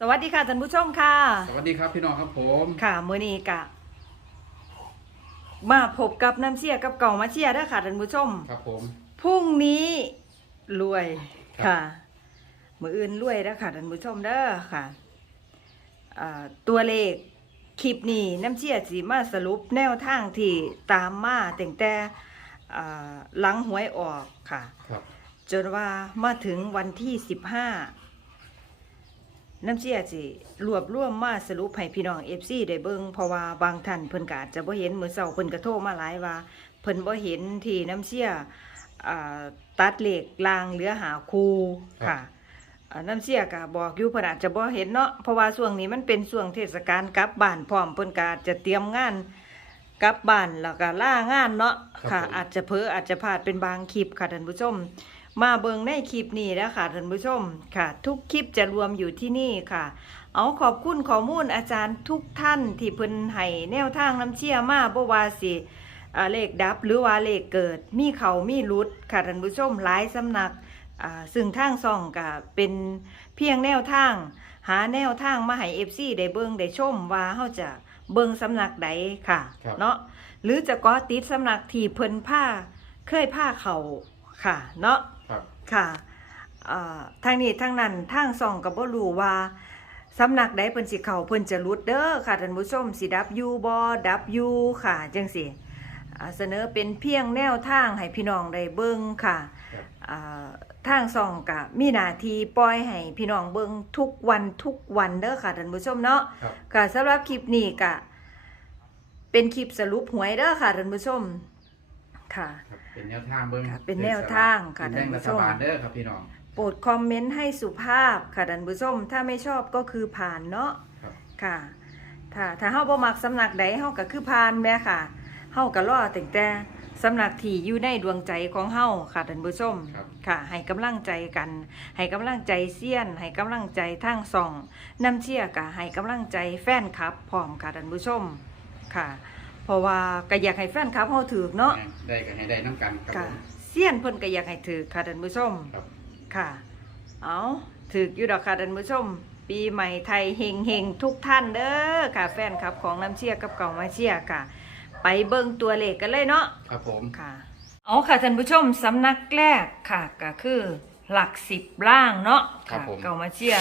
สวัสดีค่ะท่านผู้ชมค่ะ สวัสดีครับพี่น้องครับผมค่ะมื้อนี้กะ มาพบกับน้ำเชียกับเก่ามาเชียเด้อค่ะท่านผู้ชม ครับผมพรุ่งนี้รวยครับค่ะ มืออื่นรวยเด้อค่ะท่านผู้ชมเด้อค่ะอ่าตัวเลขคลิปนี้น้ำเชียสีมาสรุปแนวทางที่ตามมาแต่งแต่อ่าหลังหวยออกค่ะครับจนว่ามาถึงวันที่สิบห้า น้ำเสียสิรวบรวมมาสรุปให้พี่น้องเอฟซีได้เบิงเพราะว่าบางท่านเพิ่นก็อาจจะบ่เห็นมือเสาเพิ่นก็โทรมาหลายว่าเพิ่นบ่เห็นที่น้ำเสียอ่าตัดเหล็กลางเหลือหาคูค่ะอ่าน้ำเสียก็บอกอยู่เพิ่นอาจจะบ่เห็นเนาะเพราะว่าช่วงนี้มันเป็นช่วงเทศกาลกลับบ้านพร้อมเพิ่นก็อาจจะเตรียมงานกลับบ้านแล้วก็ล่างานเนาะค่ะ อาจจะเพ้ออาจจะพลาดเป็นบางคลิปค่ะท่านผู้ชม มาเบิงในคลิปนี้แล้วค่ะท่านผู้ชมค่ะ ทุกคลิปจะรวมอยู่ที่นี่ค่ะ เอาขอบคุณข้อมูลอาจารย์ทุกท่านที่เพิ่นให้แนวทางน้ำเชี่ยมาบ่ว่าสิอ่าเลขดับหรือว่าเลขเกิด มีเขามีรุดค่ะท่านผู้ชมหลายสำนักอ่าซึ่งทางซ่องก็เป็นเพียงแนวทาง หาแนวทางมาให้ FC ได้เบิงได้ชมว่าเฮาจะเบิงสำนักใดค่ะครับเนาะหรือจะก็ติดสำนักที่เพิ่นผ้าเคยผ้าเขาค่ะเนาะ ครับค่ะอ่าทางนี้ทางนั้นทางส่องกับบ่รู้ว่าสำนักใดเพิ่นสิเข้าเพิ่นจะรุดเด้อค่ะท่านผู้ชมสิดับยูบ่ดับยูค่ะจังซี่อ่าเสนอเป็นเพียงแนวทางให้พี่น้องได้เบิ่งค่ะครับอ่าทางส่องก็มีหน้าที่ปล่อยให้พี่น้องเบิ่งทุกวันทุกวันเด้อค่ะท่านผู้ชมเนาะครับค่ะสำหรับคลิปนี้ก็เป็นคลิปสรุปหวยเด้อค่ะท่านผู้ชม ค่ะ ครับเป็นแนวทางเบิ้งครับเป็นแนวทางค่ะเป็นแบ่งท่านผู้รัชฐม บาลเด้อครับพี่น้อง โปรดคอมเมนต์ให้สุภาพค่ะท่านผู้ชมถ้าไม่ชอบก็คือผ่านเนาะครับ ค่ะ ถ้าถ้าเฮาบ่มักสำนักใดเฮาก็คือผ่านแม่ค่ะเฮาก็รอแต่งแต่สำนักที่อยู่ในดวงใจของเฮาค่ะท่านผู้ชมครับ ค่ะ ให้กำลังใจกัน ให้กำลังใจเซียน ให้กำลังใจทางส่องน้ำเชี่ยก็ให้กำลังใจแฟนคลับพร้อมค่ะท่านผู้ชมค่ะ เพราะว่าก็อยากให้แฟนคลับเฮาถือเนาะได้ก็ให้ได้น้ำกันครับผค่ะมเซียนเพิ่นก็อยากให้ถือค่ะท่านผู้ชมครับค่ะ เอาถืออยู่ดอกค่ะท่านผู้ชม ปีใหม่ไทยเฮงเฮงๆทุกท่านเด้อค่ะแฟนคลับของน้ำเชียกับเก่ามาเชียค่ะ ไปเบิ่งตัวเลขกันเลยเนาะ ครับผม ค่ะเอาค่ะท่านผู้ชมสำนักแรกค่ะก็คือหลักสิบล่างเนาะครับค่ะผม เก่ามาเชีย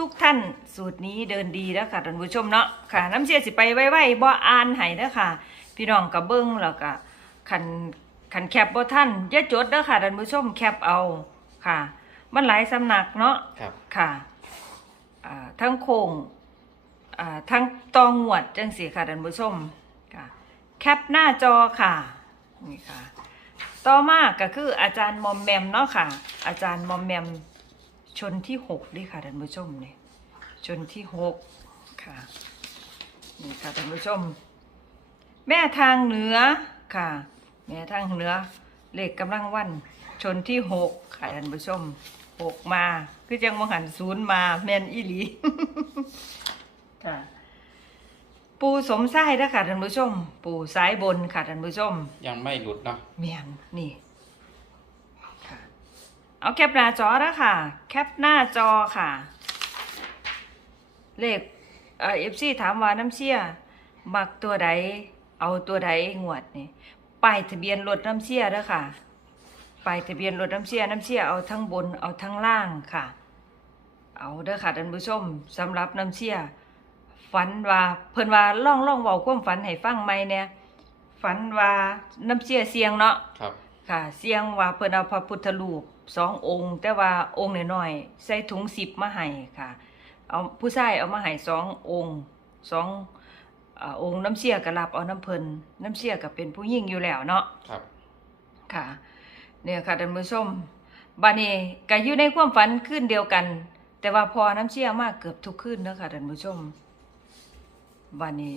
ทุกท่านสูตรนี้เดินดีแล้วค่ะท่านผู้ชมเนาะค่ะ น้ำเชียสิไปไว้ๆบ่อ่านให้เด้อค่ะ พี่น้องก็เบิ่งแล้วก็คันคันแคปบ่ท่านอย่าจดเด้อค่ะท่านผู้ชมแคปเอาค่ะ มันหลายสำนักเนาะครับค่ะอ่าทั้งโคงอ่าทั้งตองหวดจังสีค่ะท่านผู้ชมค่ะ แคปหน้าจอค่ะนี่ค่ะ ต่อมาก็คืออาจารย์มอมแมมเนาะค่ะ อาจารย์มอมแมม ชนที่หกด้วยค่ะท่านผู้ชมเนี่ยชนที่หกค่ะนี่ค่ะท่านผู้ชม แม่ทางเหนือค่ะ แม่ทางเหนือเลขกำลังวัน ชนที่หกค่ะท่านผู้ชมหกมา คือจังมหันศูนย์มาแม่นอีหลีค่ะปูสมไส้นะค่ะท่านผู้ชม ปูสายบนค่ะท่านผู้ชม ยังไม่หลุดเนาะแม่นนี่ค่ะ เอาแคปหน้าจอแล้วค่ะ แคปหน้าจอค่ะ เลขเอ่อฟซีถามว่าน้ำเชี่ยมักตัวใด เอาตัวใดงวดนี่ป้ายทะเบียนรถน้ำเชี่ยเด้อค่ะป้ายทะเบียนรถน้ำเชี่ยน้ำเชี่ยเอาทั้งบนเอาทั้งล่างค่ะ เอาเด้อค่ะท่านผู้ชมสำหรับน้ำเชี่ยฝันว่าเพิ่นว่าล่องล่องเว้าความฝันให้ฟังไหมเนี่ยฝันว่าน้ำเชี่ยเสียงเนาะครับค่ะ เสียงว่าเพิ่นเอาพระพุทธรูป สององค์ แต่ว่าองค์น้อยๆใส่ถุงสิบมาให้ค่ะ เอาผู้ชายเอามาให้สององค์สองอ่าองค์น้ำเชี่ยก็รับเอาน้ำเพิ่นน้ำเชี่ยก็เป็นผู้หญิงอยู่แล้วเนาะครับค่ะ เนี่ยค่ะท่านผู้ชมบานี้ก็อยู่ในความฝันคืนเดียวกัน แต่ว่าพอน้ำเชี่ยมากเกือบทุกคืนเนาะค่ะท่านผู้ชมบานี้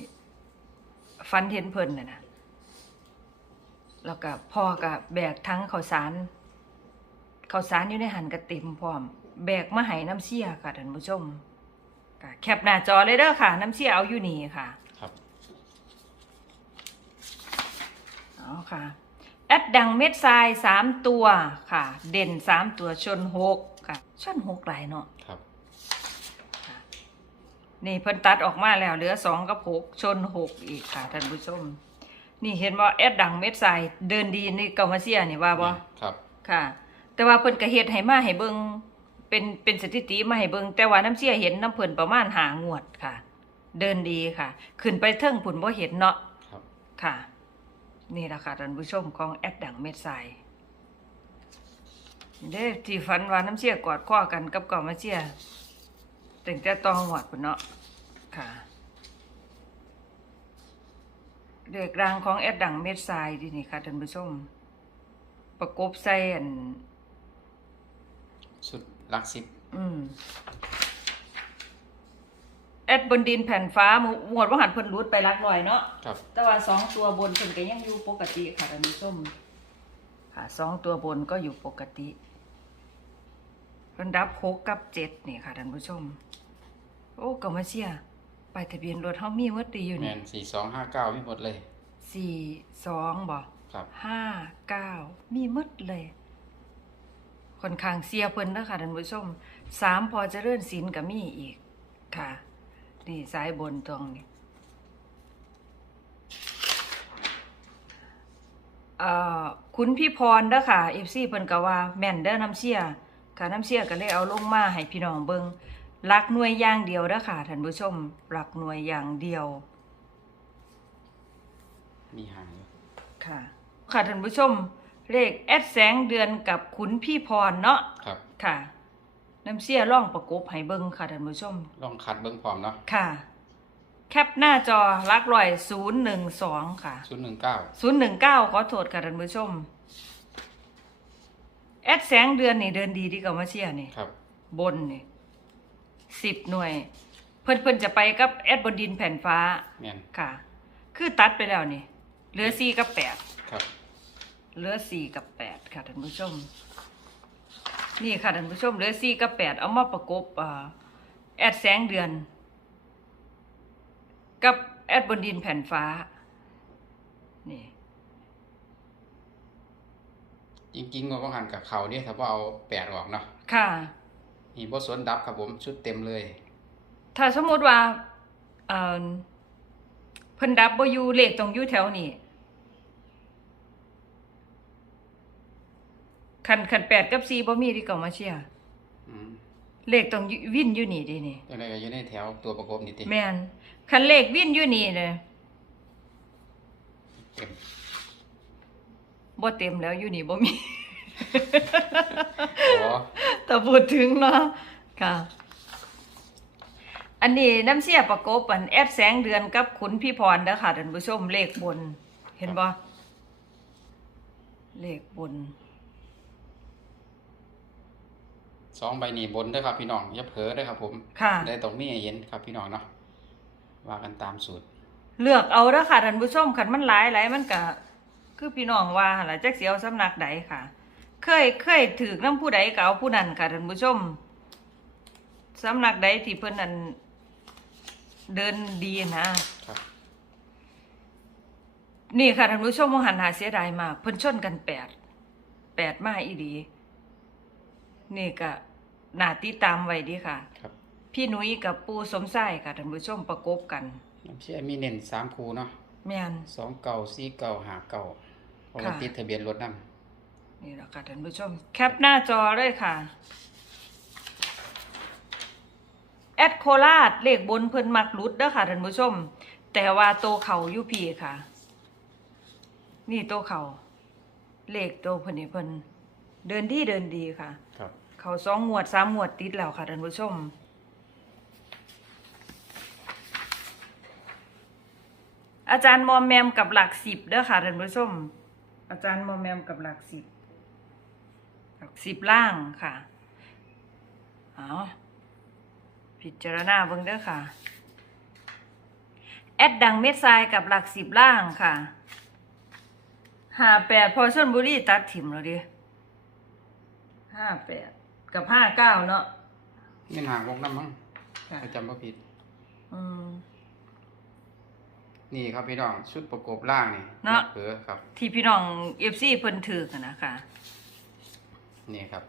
ฝันเห็นเพิ่นน่ะนะแล้วก็พ่อก็แบกทั้งข้าวสาร ข้าวสารอยู่ในหันกระเต็มพร้อม แบกมาให้น้ำเชี่ยค่ะท่านผู้ชมก็แคปหน้าจอเลยเด้อค่ะ น้ำเชี่ยเอาอยู่นี่ค่ะครับเอาค่ะแอดดังเม็ดทรายสามตัวค่ะ เด่นสามตัวชนหกค่ะ ชนหกหลายเนาะครับค่ะนี่เพิ่นตัดออกมาแล้วเหลือสองกับหกชนหกอีกค่ะท่านผู้ชม นี่เห็นว่าแอดดังเม็ดทรายเดินดีนี่เกามาเซียนี่ว่าบ่ครับ ค่ะ แต่ว่าเพิ่นก็เฮ็ดให้มาให้เบิ่งเป็นเป็นสถิติมาให้เบิ่งแต่ว่าน้ำเสียเห็นน้ำเพิ่นประมาณหางวดค่ะ เดินดีค่ะ ขึ้นไปเทิงผุนบ่เห็นเนาะครับ ค่ะ นี่ล่ะค่ะท่านผู้ชมของแอดดังเม็ดทรายเด้ที่ฝันว่าน้ำเสียกอดข้อกันกับเก่ามาเสียตั้งแต่ตองหวดพุ่นเนาะค่ะเด็กรางของแอดดังเม็ดทรายดีนี่ค่ะท่านผู้ชมประกบใส่อัน สุดหลักสิบอืมแอดบนดินแผ่นฟ้าหมหมวดว่าหันเพิ่นรูดไปลักลอยเนาะครับ แต่ว่าสองตัวบนเพิ่นก็ยังอยู่ปกติค่ะท่านผู้ชมค่ะสองตัวบนก็อยู่ปกติเพิ่นดับหกกับเจ็ดนี่ค่ะท่านผู้ชม โอ้ก็มาเชียไปายทะเบียนรถเฮามีหมดดีอยู่แมนี่นสี่สองห้าเก้ามีหมดเลย สี่สองบ่ครับ ห้าเก้ามีหมดเลย ค่อนข้างเสียเพิ่นเด้อค่ะท่านผู้ชมสามพอเจริญศิลป์ก็มีอีกค่ะ นี่สายบนตรงนี้เอ่อคุณพี่พรเด้อค่ะ FC เพิ่นก็ว่าแม่นเด้อน้ำเสียค่ะน้ำเสียก็เลยเอาลงมาให้พี่น้องเบิ่งรักหน่วยอย่างเดียวเด้อค่ะท่านผู้ชมรักหน่วยอย่างเดียว มีหางอยู่ค่ะค่ะท่านผู้ชม เลขแอดแสงเดือนกับขุนพี่พรเนาะครับค่ะน้ำเสียร่องประกบให้เบิ่งค่ะท่านผู้ชม ลองคัดเบิ้งพร้อมเนาะค่ะ แคปหน้าจอลักลอยศูนย์หนึ่งสองค่ะศูนย์หนึ่งเก้าศูนย์หนึ่งเก้าขอโทษค่ะท่านผู้ชม แอดแสงเดือนนี่เดินดีที่กับมาเชียนี่ครับ บนนี่สิบหน่วย เพิ่นเพิ่นจะไปกับแอดบนดินแผ่นฟ้าแมนค่ะ คือตัดไปแล้วนี่ เหลือสี่กับแปดครับ เหลือสี่กับแปดค่ะท่านผู้ชม นี่ค่ะท่านผู้ชมเหลือสี่กับแปดเอามาประกบอ่าแอดแสงเดือน กับแอดบนดินแผ่นฟ้า นี่จริงๆว่าบางหันกับเขาเนี่ยถ้าว่าเอาแปดออกเนาะค่ะนี่บสวนดับครับผมชุดเต็มเลย ถ้าสมมติว่าเอ่อเพิ่นดับบ่อยู่เลขตรงอยู่แถวนี้ คันคันแปดกับสี่บ่มีที่เก่ามาเชียร์อืมเลขตรงอยู่วินอยู่นี่เดินี่ จังไดก็อยู่ในแถวตัวประกบนี่ติแม่นคันเลขวินอยู่นี่เลยเต็มบ่เต็มแล้วอยู่นี่บ่มี อ๋อแต่พูดถึงเนาะค่ะ อันนี้น้ำเสียประกบอันแอดแสงเดือนกับขุนพี่พรเด้อค่ะท่านผู้ชมเลขบน เห็นบ่เลขบน สองใบนี้บนเด้อครับพี่น้องอย่าเผลอเด้อครับ ผมค่ะได้ตรงนี้ให้เห็นครับพี่น้องเนาะว่ากันตามสูตร เลือกเอาเด้อค่ะท่านผู้ชมคันมันหลายหลายมันก็คือพี่น้องว่าหั่นล่ะจักสิเอาสำนักใดค่ะ เคยเคยถือน้ำผู้ใดก็เอาผู้นั้นค่ะท่านผู้ชมสำนักใดที่เพิ่นนั่นเดินดีนะครับนี่ค่ะท่านผู้ชมมองหันหาเสียดายมากเพิ่นชนกันแปดแปดมาอีดีนี่ก็ น่าติดตามไว้ดีค่ะ ครับพี่หนุ้ยกับปูสมไส้ค่ะท่านผู้ชมประกบกันน้ำเชื่อมีเน้นสามคูเนาะแม่นสองเก่าสี่เก่าหาเก่าเพราะว่าค่ะติดทะเบียนรถนํนี่แหละค่ะท่านผู้ชม แคปหน้าจอเลยค่ะแอดโคราชเลขบนเพิ่นมักหลุดเด้อค่ะท่านผู้ชม แต่ว่าโตวเขาอยู่พี่ค่ะ นี่โตวเขาเลขโตวเพิ่นนี่เพิ่นเดินดีเดินดีค่ะ ครับ เขาสองงวดสามงวดติดแล้วค่ะท่านผู้ชมอาจารย์มอมแมมกับหลักสิบเด้อค่ะท่านผู้ชม อาจารย์มอมแมมกับหลักสิบหลักสิบล่างค่ะเอาพิจารณาเบิ่งเด้อค่ะ แอดดังเม็ดทรายกับหลักสิบล่างค่ะห้าแปดพอชนบุรีตัดถิ่มแล้วดิห้าแปด กับห้าเก้าเนาะเงินหางวงน้ำมั้งค่ะถ้าจำไม่ผิด อืม นี่ครับพี่น้องชุดประกบล่างนี่เนาะอย่เผลอครับ ที่พี่น้องเอฟซีเพิ่นถือกันนะคะ นี่ครับ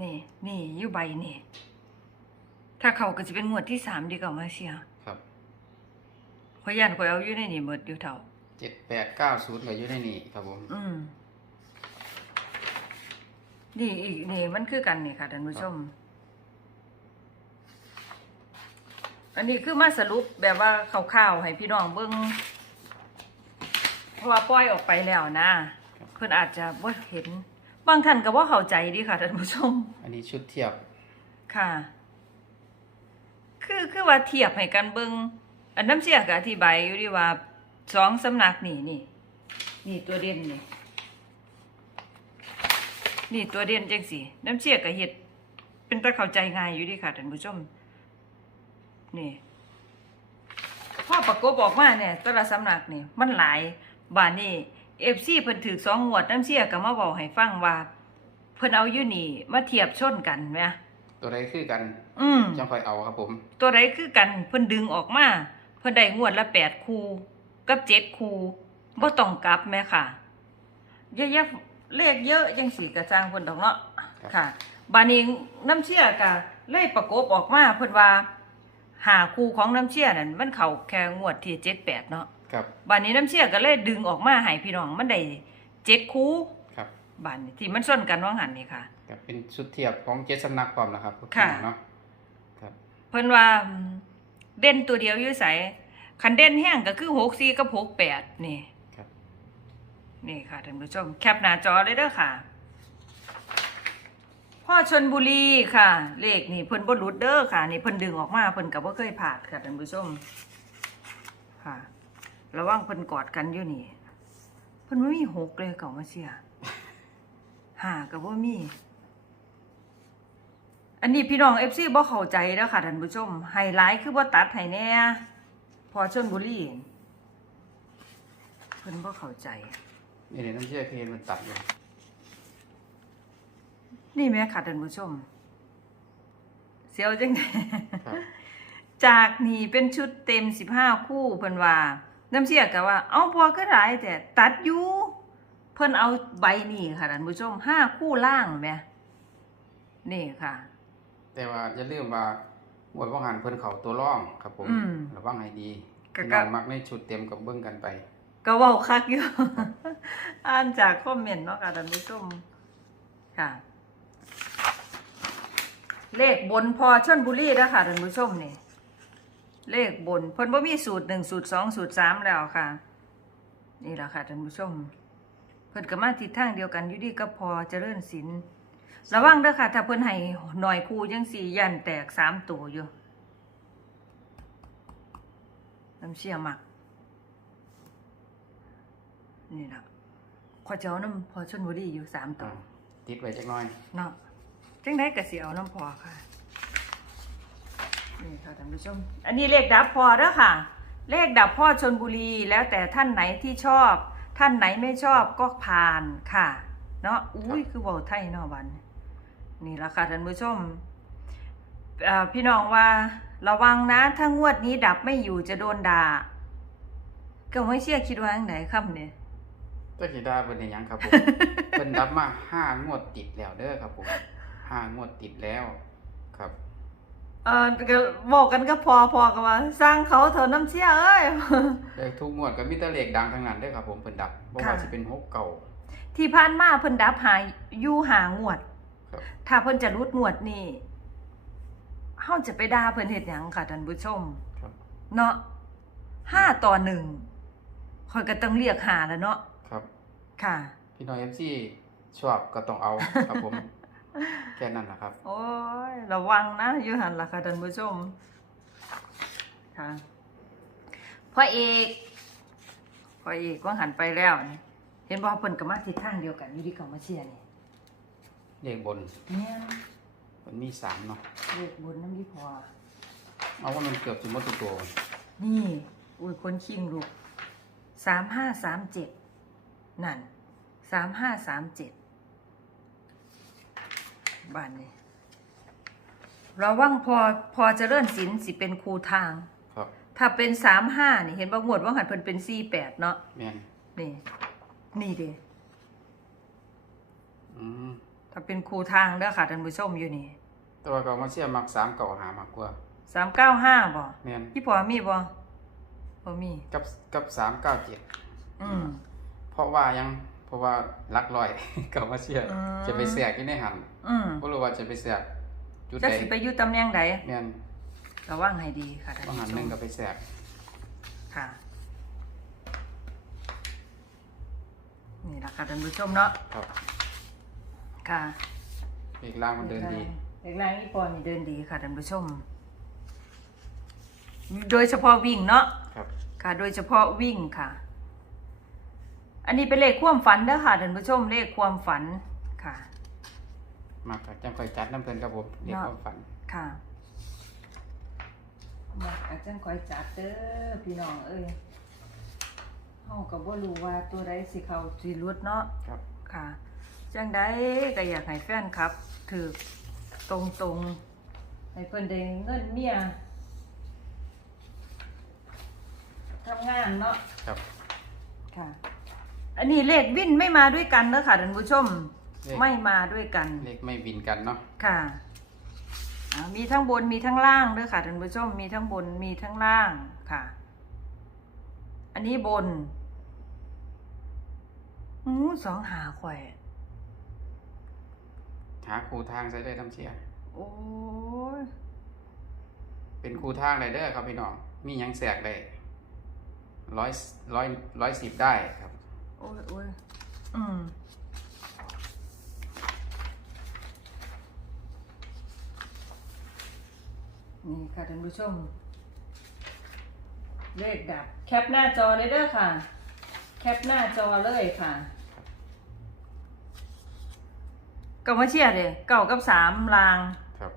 นี่นี่อยู่ใบนี่ ถ้าเขาก็จะเป็นงวดที่สามดีกว่ามาเชียครับขอยยันขอยเอาอยู่ในนี่หมดอยู่เท่า เจ็ดแปดเก้าศูนย์ก็อยู่ในนี่ครับผม อืม นี่อีกนี่มันคือกันนี่ค่ะท่านผู้ชม อันนี้คือมาสรุปแบบว่าข่าวๆให้พี่น้องเบิ่งเพราะว่าปล่อยออกไปแล้วนะ เพิ่นอาจจะบ่เห็น บางท่านก็บ่เข้าใจดีค่ะท่านผู้ชม อันนี้ชุดเทียบ ค่ะ คือคือว่าเทียบให้กันเบิงอันน้ำเสียก็อธิบายอยู่ดีว่าสองสำนักนี่นี่นี่ตัวเด่นนี่ นี่ตัวเด่นจังสิน้ำเสียก็เฮ็ด เป็นตาเข้าใจง่ายอยู่ดีค่ะท่านผู้ชม นี่พ่อประกบออกมาเนี่ยแต่ละสำนักนี่มันหลายบานนี่เอฟซีเพิ่นถือสองงวดน้ำเสียก็มาบอกให้ฟังว่า เพิ่นเอาอยู่นี่ มาเทียบชนกันแหมตัวใดคือกัน อืมจังค่อยเอาครับผม ตัวใดคือกันเพิ่นดึงออกมาเพิ่นได้งวดละแปดคูกับเจ็ดคูบ่ต้องกลับแม่ค่ะเยอะๆ เลขเยอะจังสีกระจ้างเพิ่นดอกเนาะครับ ค่ะบานี้น้ำเชี่ยก็เลยประกบออกมาเพิ่นว่าหาคูของน้ำเชี่ยนั่นมันเข้าแค่งวดที่เจ็ดแปดเนาะครับบานี้น้ำเชี่ยก็เลยดึงออกมาให้พี่น้องมันได้เจ็ดคูครับบานนี้ที่มันส้นกันว่าหันนี่ค่ะ ครับเป็นชุดเทียบของเจ็ดสำนักความนะครับค่ะ เนาะครับเพิ่นว่าอืมเด่นตัวเดียวอยู่ไสคันเด่นแห้งก็คือ6 4กับ6 8นี่ครับ นี่ค่ะท่านผู้ชมแคปหน้าจอเลยเด้อค่ะ พ่อชนบุรีค่ะ เลขนี่เพิ่นบ่หลุดเด้อค่ะ นี่เพิ่นดึงออกมาเพิ่นก็บ่เคยผ่านค่ะท่านผู้ชมค่ะ ระวังเพิ่นกอดกันอยู่นี่ เพิ่นบ่มีหกเลยเก่ามาเสียห้าก็บ่มี อันนี้พี่น้อง FC บ่เข้าใจแล้วค่ะท่านผู้ชมไฮไลท์คือบ่ตัดให้แน่พอชนบุรีเพิ่นบ่เข้าใจ นี่เดี๋ยวน้ำเชื่อเพลมันตัดเลยนี่แม่ค่ะท่านผู้ชม เสียวจังไดครับจากนี่เป็นชุดเต็ม15คู่เพิ่นว่า น้ำเสียก็ว่า เอ้าพอก็หลายแต่ตัดอยู่เพิ่นเอาใบนี่ค่ะท่านผู้ชม5คู่ล่างแหม่นี่ค่ะ แต่ว่าอย่าลืมว่าหมวดว่างหันเพิ่นเขาตัวร่องครับผมอืมระวังให้ดีก็พี่ก็น้องมักในชุดเต็มกับเบิ้งกันไป ก็ว้าคักอยู่ อ่านจากคอมเมนต์เนาะค่ะท่านผู้ชมค่ะ เลขบนพอชนบุรีแล้วค่ะท่านผู้ชมนี่ เลขบนเพิ่นบ่มีสูตรหนึ่งสูตรสองสูตรสามแล้วค่ะ นี่แหละค่ะท่านผู้ชม เพิ่นก็มาทิศทางเดียวกันอยู่ดีก็พอเจริญศิลป์ระวังเด้อค่ะ ถ้าเพิ่นให้หน่อยคู่จังสี่ยันแตกสามตัวอยู่น้ำเชี่ยมัก นี่ล่ะขอเจ้าน้ำพอชนบุรีอยู่สามตัวติดไว้จักหน่อย เนาะจังได้ก็สิเอาน้ำพอค่ะ นี่ค่ะท่านผู้ชม อันนี้เลขดับพอเด้อค่ะ เลขดับพ่อชนบุรีแล้วแต่ท่านไหนที่ชอบ ท่านไหนไม่ชอบก็ผ่านค่ะ เนาะอุ้ยคือเบาไทยเนาะวัน นี่ละค่ะท่านผู้ชมเอ่อพี่น้องว่าระวังนะถ้างวดนี้ดับไม่อยู่จะโดนด่าก็ไม่เชื่อคิดว่าจั่งไหนคำเนี่ย ก็สิได้เพิ่นได้หยังครับผมเพิ่นดับมาห้างวดติดแล้วเด้อครับผมห้างวดติดแล้วครับเออก็บอกกันก็พอพอกันว่า สร้างเขาเถอะน้ำเชี่ยเอ้ยเลขทุกงวดก็มีแต่เลขดังทั้งนั้นเด้อครับผมเพิ่นดับบ่ว่าค่ะสิเป็นหกเก่า ที่ผ่านมาเพิ่นดับหายอยู่หางวดครับถ้าเพิ่นจะรุดงวดนี่เฮาจะไปด่าเพิ่นเฮ็ดหยังค่ะท่านผู้ชมครับเนาะห้าต่อหนึ่งข่อยก็ต้องเรียกหาแล้วเนาะ ครับค่ะ พี่น้อง FC ชอบก็ต้องเอาครับผม แค่นั้นนะครับ โอ้ยระวังนะอยู่หันล่ะค่ะท่านผู้ชมค่ะพ่อเอกพ่อเอกว่าหันไปแล้วนี่เห็นบ่เพิ่นก็มาทิศทางเดียวกันอยู่ที่เขามาเชียร์นี่เลขบนเนี่ยมันมีสามเนาะเลขบนน้ำยี่พอเอาว่ามันเกือบสิหมดทุกตัว นี่ อุ้ยคนคิงลูกสามห้าสามเจ็ด นั่นสามห้าสามเจ็ดบ้านนี้ระวังพอพอเจริญศิลป์สิเป็นครูทาง ครับถ้าเป็นสามห้านี่เห็นบ่งวดว่าหันเพิ่นเป็นสี่แปดเนาะแม่นนี่ นี่เด้อืมถ้าเป็นครูทางเด้อค่ะท่านผู้ชมอยู่นี่แตัวาก็มาเสียมักสามเก่าหามากกว่าสามเก้าห้าบ่แม่นพี่พอมีบ่บ่มีกับกับสามเก้าเจ็ดอืมเพ ราะว่ายังเพราะว่าลักลอยเก่ามาเสียอืม จะไปแสกที่ในหันอืมบ่รู้ว่าจะไปแสกจุดจะใดสิไปอยู่ตำแหน่งใดแม่นระวังให้ดีค่ะท่านบางหันผู้ชหนึงมก็ไปแสกค่ะ นี่ล่ะค่ะท่านผู้ชมเนาะครับค่ะอีกล่างมันเดินดีเด็กแรงอีปอนี่เดินดีค่ะท่านผู้ชม โดยเฉพาะวิ่งเนาะ ครับ ค่ะ โดยเฉพาะวิ่งค่ะ อันนี้เป็นเลขความฝันเด้อค่ะท่านผู้ชมเลขความฝันค่ะ มากครับจังค่อยจัดน้ำเพิ่นครับผมเด็กเนาะความฝันค่ะมาอาจารย์คอยจัดเด้อพี่น้องเอ้ยเฮาก็บ่รู้ว่าตัวใดสิเข้าสิหลุดเนาะครับ ค่ะ จังใดก็อยากให้แฟนครับถือตรงตรงๆให้เพิ่นได้เงินเมียทำงานเนาะครับ ค่ะ อันนี้เลขวินไม่มาด้วยกันเด้อค่ะท่านผู้ชม เลข ไม่มาด้วยกัน เลขไม่วินกันเนาะค่ะอ่ามีทั้งบนมีทั้งล่างด้วยค่ะท่านผู้ชมมีทั้งบนมีทั้งล่างค่ะ อันนี้บนอู้สองหาข่อยหาครูทางใช้ได้ทำเสียโอ้ยเป็นครูทางเลยเด้อครับพี่น้อง มีหยังแสกได้ร้อยร้อยร้อยสิบได้ครับ โอ้ยโอ้ยอืมนี่ค่ะท่านผู้ชม เลขดับ แคปหน้าจอเลยเด้อค่ะ แคปหน้าจอเลยค่ะเก่ามาเชียร์เลยเก่ากับสามลางครับ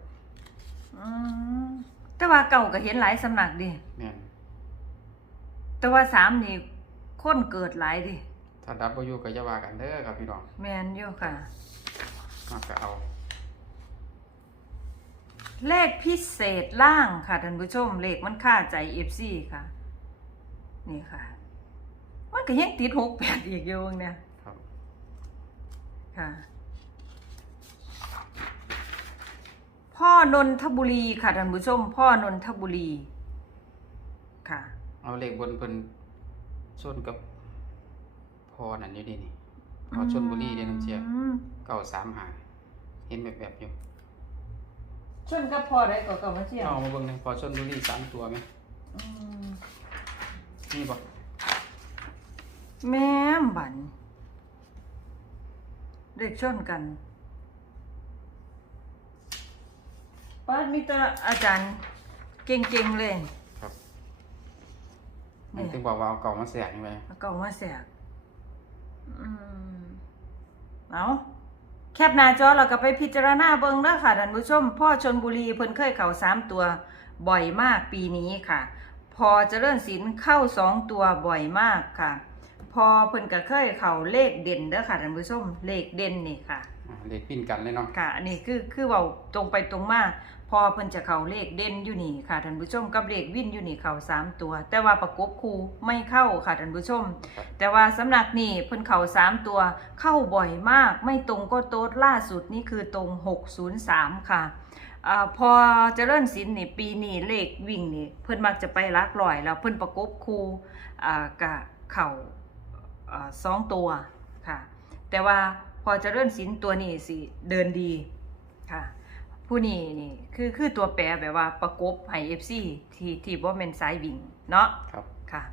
อืมแต่ว่าเก่าก็เห็นหลายสำนักดิ แม่น แต่ว่าสามนี่คนเกิดหลายดิ ถ้าดับบ่อยู่ก็จะว่ากันเด้อครับพี่น้องแมนอยู่ค่ะ มากก็เอา เลขพิเศษล่างค่ะท่านผู้ชม เลขมันค่าใจเอฟซีค่ะ นี่ค่ะ มันก็ยังติดหกแปดอีกอยู่เนี่ยครับค่ะ พ่อนนทบุรีค่ะท่านผู้ชม พ่อนนทบุรี ค่ะ เอาเลขบนเพิ่นชนกับ พอนั่นอยู่ดีนี่พอชนบุรีเด้น้ำเชียอืมเก้าสามหาเห็นแบบแบบๆอยู่ชนกับพ่อได้ก็เก่ามาเชียร์เอามาเบิ่งหน่อยพอชนบุรีสามตัวไหมอืมนี่บ่แม่มบันเด็กชนกันป้าดมีแต่อาจารย์เก่งๆเลย ครับเนี่มันยถึงบอกว่าเอาเก่ามาแสกนี่ไปแล้วก็เอามาแสกอืม เอาแคปหน้าจอเราก็ไปพิจารณาเบิ่งเด้อค่ะท่านผู้ชม พ่อชนบุรีเพิ่นเคยเข้าสามตัวบ่อยมากปีนี้ค่ะ พอเจริญศิลป์เข้าสองตัวบ่อยมากค่ะ พอเพิ่นก็เคยเข้าเลขเด่นเด้อค่ะท่านผู้ชมเลขเด่นนี่ค่ะอ่าเลขปิ้นกันเลยเนาะค่ะอันนี้คือคือเว้าตรงไปตรงมา พอเพิ่นจะเข้าเลขเด่นอยู่นี่ค่ะท่านผู้ชมกับเลขวินอยู่นี่เข้าสามตัว แต่ว่าประกบคูไม่เข้าค่ะท่านผู้ชม แต่ว่าสำนักนี่เพิ่นเข้าสามตัว เข้าบ่อยมาก ไม่ตรงก็โต๊ดล่าสุดนี่คือตรง 603 ค่ะอ่าพอเจริญศิลป์นี่ปีนี้เลขวิ่งนี่เพิ่นมักจะไปหลักร้อยแล้วเพิ่นประกบคู่อ่ากะเข่าอ่าสองตัวค่ะ แต่ว่าพอเจริญศิลป์ตัวนี้สิเดินดีค่ะ ผู้นี้นี่คือคือตัวแปรแบบว่าประกบให้ FC ที่ที่บ่แม่นสายวิ่งเนาะครับ ค่ะ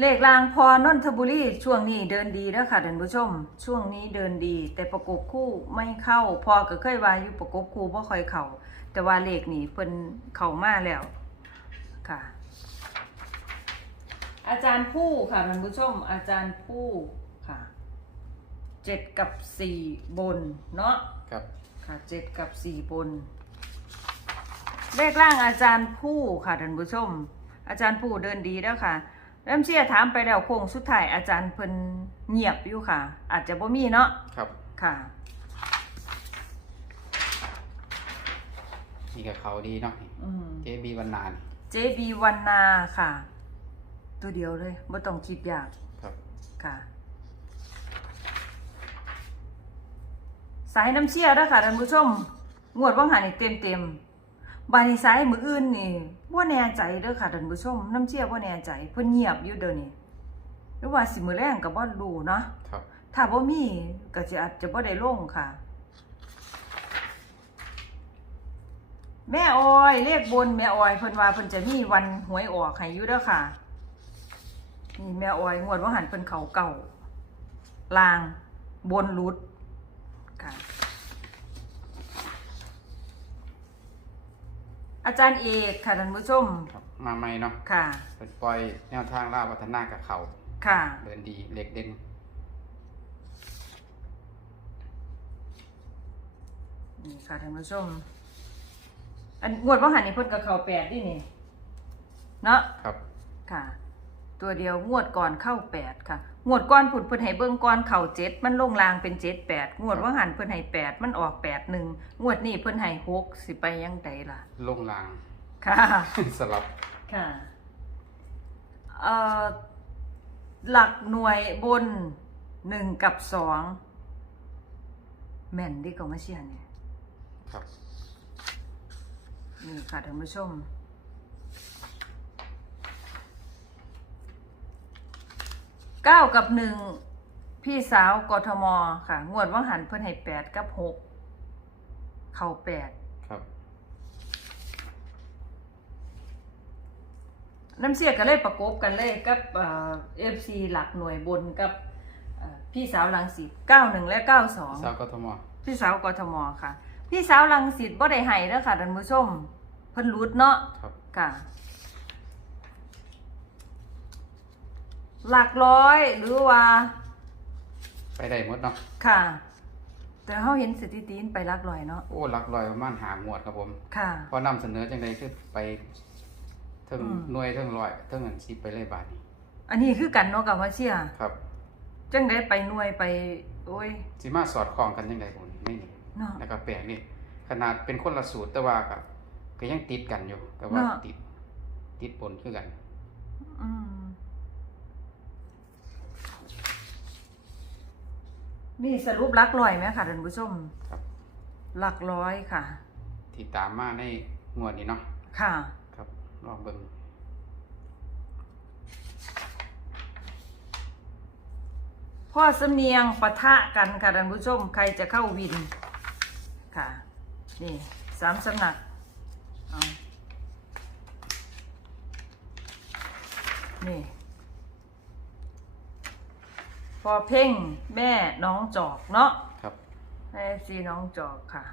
เลขรางพอนนทบุรีช่วงนี้เดินดีแล้วค่ะท่านผู้ชม ช่วงนี้เดินดี แต่ประกบคู่ไม่เข้า พอก็เคยว่าอยู่ประกบคู่บ่ค่อยเข้าแต่ว่าเลขนี่เพิ่นเข้ามาแล้วค่ะ อาจารย์ผู้ค่ะท่านผู้ชม อาจารย์ผู้ค่ะเจ็ดกับสี่บนเนาะครับ ค่ะเจ็ดกับสี่บน เลขล่างอาจารย์ผู้ค่ะท่านผู้ชม อาจารย์ผู้เดินดีแล้วค่ะเริ่มเชียถามไปแล้วโค้งสุดท้ายอาจารย์เพิ่นเงียบอยู่ค่ะ อาจจะบ่มีเนาะครับค่ะนี่ก็เขาดีเนาะอืม เจบีวันนาน JB วันนาค่ะ ตัวเดียวเลยบ่ต้องคิดยากครับ ค่ะ สายน้ำเชี่ยเด้อค่ะท่านผู้ชม งวดว่างหันนี่เต็มเต็มๆบานิสายมืออื่นนี่บ่แน่ใจเด้อค่ะท่านผู้ชม น้ำเชี่ยบ่แน่ใจเพิ่นเงียบอยู่เด้อนี่หรือว่าสิมื้อแรงก็บ่รู้เนาะครับ ถ้าบ่มีก็จะอาจจะบ่ได้ลงค่ะ แม่ออยเลขบนแม่ออยเพิ่นว่าเพิ่นจะมีวันหวยออกให้อยู่เด้อค่ะ นี่แม่ออยงวดว่าหันเพิ่นเขาเก่าลางบนรุดค่ะอาจารย์เอกค่ะท่านผู้ชมครับมาใหม่เนาะค่ะเป็นปล่อยแนวทางล่าวัฒนากับเขาค่ะ เดินดีเล็กเด่นนี่ค่ะท่านผู้ชม อันงวดว่าหันนี่เพิ่นกับเขาแปดดินี่ เนาะครับ ค่ะ ตัวเดียวงวดก่อนเข้าแปดค่ะ งวดก่อนผุนเพิ่นให้เบิ่งก่อนเข่าเจ็ดมันลงรางเป็นเจ็ดแปดงวดว่าหันเพิ่นให้แปดมันออกแปดหนึ่งงวดนี้เพิ่นให้หกสิไปยังไดล่ะ ลงลาง ค่ะ สลับ ค่ะเอ่อหลักหน่วยบนหนึ่งกับสองแม่นดิก็มาเชียร์เนี่ยครับ นี่ค่ะท่านผู้ชม เก้ากับหนึ่งพี่สาวกทมค่ะ งวดว่าหันเพิ่นให้แปดกับหกเข่าแปดครับ น้ำเสียก็เลยประกบกันเลยกับเอฟซีหลักหน่วยบนกับเอ่อพี่สาวลังสิตเก้าหนึ่งและเก้าสอง สาวกทมพี่สาวกทมค่ะ พี่สาวลังสิตบ่ได้ให้เด้อค่ะท่านผู้ชมเพิ่นรุดเนาะครับ ค่ะ หลักร้อยหรือว่าไปได้หมดเนาะค่ะ แต่เขาเห็นสถิติไปหลักร้อยเนาะโอ้หลักลอยประมาณหางวดครับผมค่ะ พอนำเสนอจังไดคือไปเทิงอืม หน่วยเทิงร้อยเทิงอันสิไปเลยบาทนี้อันนี้คือกันเนาะกับว่าเชียครับจังได้ไปหน่วยไป โอ้ยสิมาสอดคล้องกันจังไดผมนี่นี่เนาะ แล้วก็แปลกนี่ขนาดเป็นคนละสูตรแต่ว่าก็ก็ยังติดกันอยู่ก็ว่าเนาะ ติด ติดปนคือกัน อืม มีสรุปหลักร้อยไหมค่ะท่านผู้ชมครับ หลักร้อยค่ะ ที่ตามมาในงวดนี้เนาะค่ะ ครับลองเบิ่งพ่อสำเนียงปะทะกันค่ะท่านผู้ชม ใครจะเข้าวิน ค่ะ นี่สามสำนักเอานี่ พอเพ่งแม่น้องจอกเนาะครับ แม่ซีน้องจอกค่ะ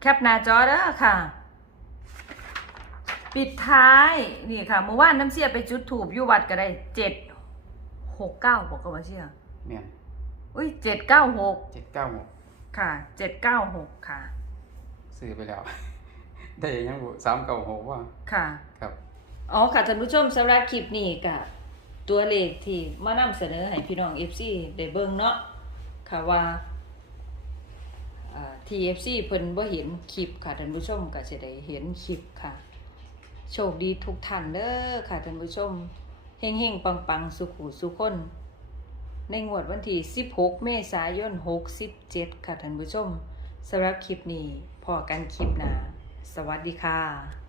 แคปหน้าจอเด้อค่ะ ปิดท้ายนี่ค่ะเมื่อวานน้ำเสียไปจุดถูบอยู่วัดก็ได้เจ็ดหกเก้าบอกก็ว่าเชียแม่นอุ้ยเจ็ดเก้าหก796ค่ะเจ็ดเก้าหกค่ะ ซื้อไปแล้ว ได้ยังบ่396ว่าค่ะ ครับ อ๋อค่ะท่านผู้ชมสำหรับคลิปนี้ก็ ตัวเลขที่มานำเสนอให้พี่น้อง FC ได้เบิ่งเนาะค่ะว่าอ่า TFC เพิ่นบ่เห็นคลิปค่ะท่านผู้ชมก็จะได้เห็นคลิปค่ะ โชคดีทุกท่านเด้อค่ะท่านผู้ชมเฮงๆปังๆสุขุสุขคน ในงวดวันที่ 16 เมษายน 67 ค่ะท่านผู้ชมสำหรับคลิปนี้พอกันคลิปหน้าสวัสดีค่ะ